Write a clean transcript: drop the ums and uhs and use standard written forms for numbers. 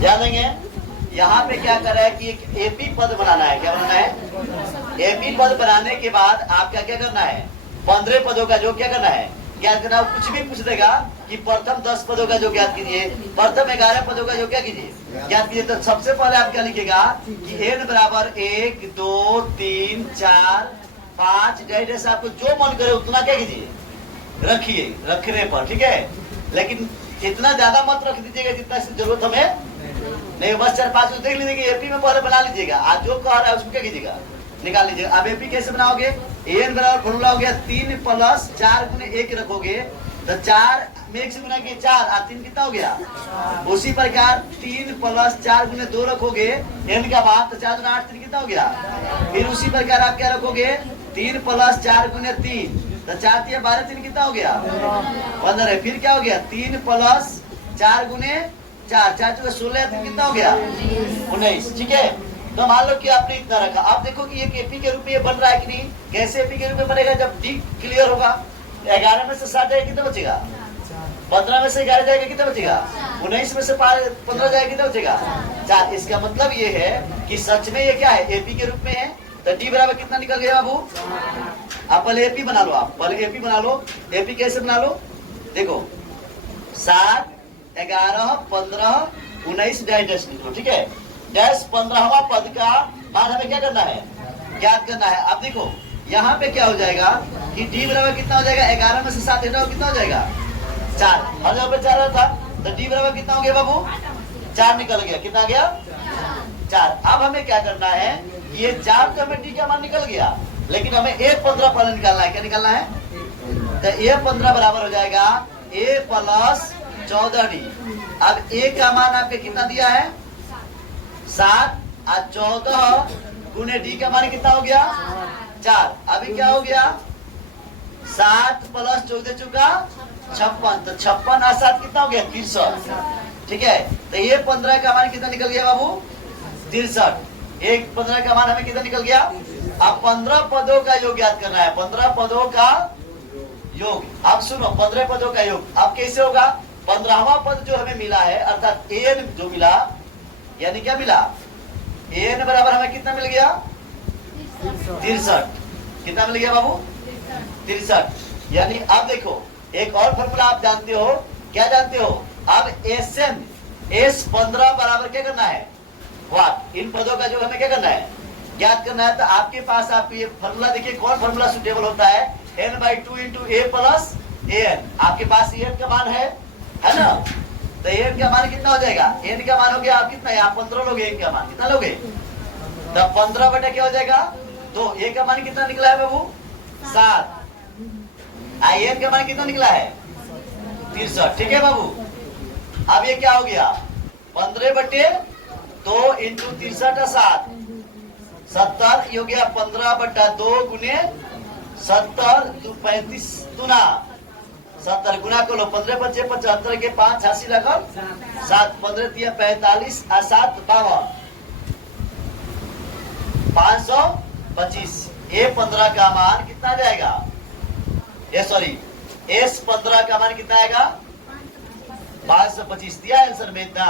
ध्यान देंगे। यहाँ पे क्या कर रहा है कि एक एपी पद बनाना है। क्या बनाना है? एपी पद बनाने के बाद आपका क्या करना है? 15 पदों का जो क्या करना है? ज्ञात करना। कुछ भी पूछ देगा कि प्रथम 10 पदों का जो ज्ञात कीजिए, प्रथम 11 पदों का जो क्या कीजिए, ज्ञात कीजिए। तो सबसे पहले आप क्या लिखेगा कि n बराबर 1 2 3 4 5 जैसे आपको जो मन करे उतना क्या कीजिए, रखिए रखने पर, ठीक है। लेकिन इतना ज्यादा मत रख दीजिएगा जितना जरूरत हमें नहीं। बस 4-5 देख लीजिएगा। एपी में पहले बना लीजिएगा। आज जो कह रहा है उसको क्या कीजिएगा, निकाल लीजिएगा। अब एपी कैसे बनाओगे? एन बराबर फॉर्मूला हो गया 3 + 4 गुने 1 रखोगे तो 4 में 1 से गुना किए 4 और 3 कितना हो गया। उसी प्रकार 3 + 4 गुने 2 रखोगे एन का मान, तो 4 गुना 8 3 कितना हो गया। फिर उसी प्रकार आप क्या रखोगे 3 + 4 गुने 3, तो 4 3 12 3 कितना हो गया 15। फिर क्या हो गया 3 + 4 गुने 4 4 तो 16 कितना हो गया 19, ठीक है। तो मान लो कि आपने इतना रखा। आप देखो कि ये एपी के रूप में ये बन रहा है कि नहीं। कैसे एपी के रूप में बनेगा? जब डी क्लियर होगा। 11 में से 7 जाएगा कितना बचेगा? 15 में से 11 जाएगा कितना बचेगा? 19 में से 15 जाएगा कितना बचेगा? 4। इसका मतलब ये है कि सच में ये क्या है, एपी के रूप में है। तो डी बराबर कितना निकल गया बाबू? आप पहले एपी बना लो। आप पहले एपी बना लो। एपी कैसे बना लो? देखो 7 11 15 19 डैश लिख लो, ठीक है। डैश 15वां पद का मान हमें क्या करना है, ज्ञात करना है। अब देखो यहाँ पे क्या हो जाएगा कि डी बराबर कितना हो जाएगा? 11 में से 7 हटाओ कितना हो जाएगा 4। हर जगह पे 4 था तो डी बराबर कितना हो गया बाबू? 4 निकल गया। कितना गया? 4। अब हमें क्या करना है, ये 4 तो हमें डी का मान निकल गया, लेकिन हमें A15 पहले निकालना है। क्या निकालना है? तो A15 बराबर हो जाएगा A + 14D। अब A का मान आपके कितना दिया है 7 और 14 गुने डी का मान कितना हो गया 4। अभी क्या हो गया 7 + 14 चुका 56, तो 56 और 7 कितना हो गया 63, ठीक है। तो ये 15 का मान कितना निकल गया बाबू 63। एक 15 का मान हमें कितना निकल गया। अब 15 पदों का योग याद करना है। 15 पदों का योग। अब सुनो 15 पदों का योग अब कैसे होगा? 15वां पद जो हमें मिला है अर्थात एन जो मिला, यानी क्या मिला एन बराबर हमें कितना मिल गया 63। कितना मिल गया बाबू 63। यानी अब देखो एक और फॉर्मूला आप जानते हो। क्या जानते हो? अब एसएन S15 बराबर क्या करना है वाट। इन पदों का जो हमें क्या करना है ज्ञात करना है। तो आपके पास आप ये फॉर्मूला देखिए कौन फॉर्मूला सुटेबल होता है। n/2 × A + an। आपके पास n का मान है ना। तो n का मान कितना हो जाएगा? n का मान हो गया आप कितना, यहाँ 15 लोगे। n का मान कितना लोगे? तो 15 बटा क्या हो जाएगा 2। a का मान कितना निकला है बाबू 7। n का मान कितना निकला है 63, ठीक है बाबू। अब ये क्या हो गया 15/2 × 63 7 70 हो गया। 15/2 गुने 70 35 गुना 70 गुना को लो। 15 × 5 = 75 के 5 86 लगल 7 15 × 3 45 और 7 52 525। A15 का मान कितना जाएगा? S15 का मान कितना आएगा 525। दिया आंसर में इतना।